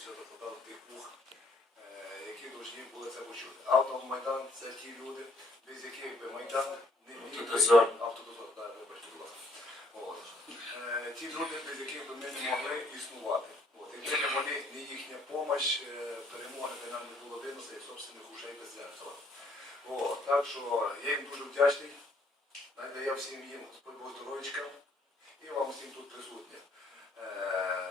все докладали тих вух, е, які повинні були це почути. Автомайдан це ті люди, без яких би Майдан не міг би- Автодозор. Так, вибачте, будь ласка. Е, Ті люди, без яких би ми не могли існувати. От. Якби не вони, не їхня допомога, перемоги би нам не було видно, як собственних ушей без зеркала. От. Так що я їм дуже вдячний. Я всім їм здоров'ячка і вам всім тут присутнім.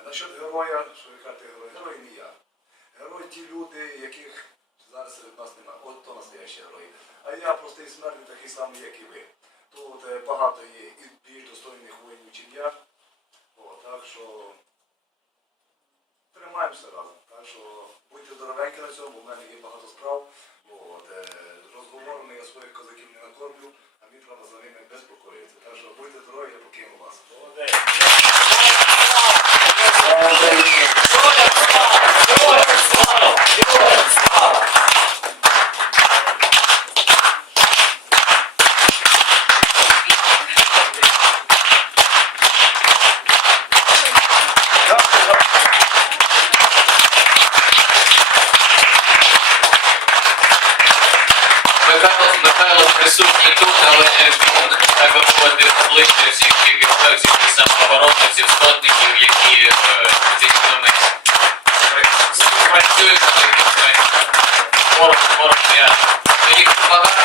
Насчет героя, що ви кажете, герой, герой не я. Герої ті люди, яких зараз серед нас немає. От то настоящі герої. А я простий смертний, такий самий, як і ви. Тут е, багато є і більш достойних воїнів, чим я. О, так що тримаємося разом. Так що будьте здоровенькі на цьому, бо в мене є багато справ. Е, розговорами я своїх козаків не накормлю, Михайло присутні тут, але так би мовити, обличчя всіх тих всіх самооборонців, сходників, які е, дійсно працюють на таких формах.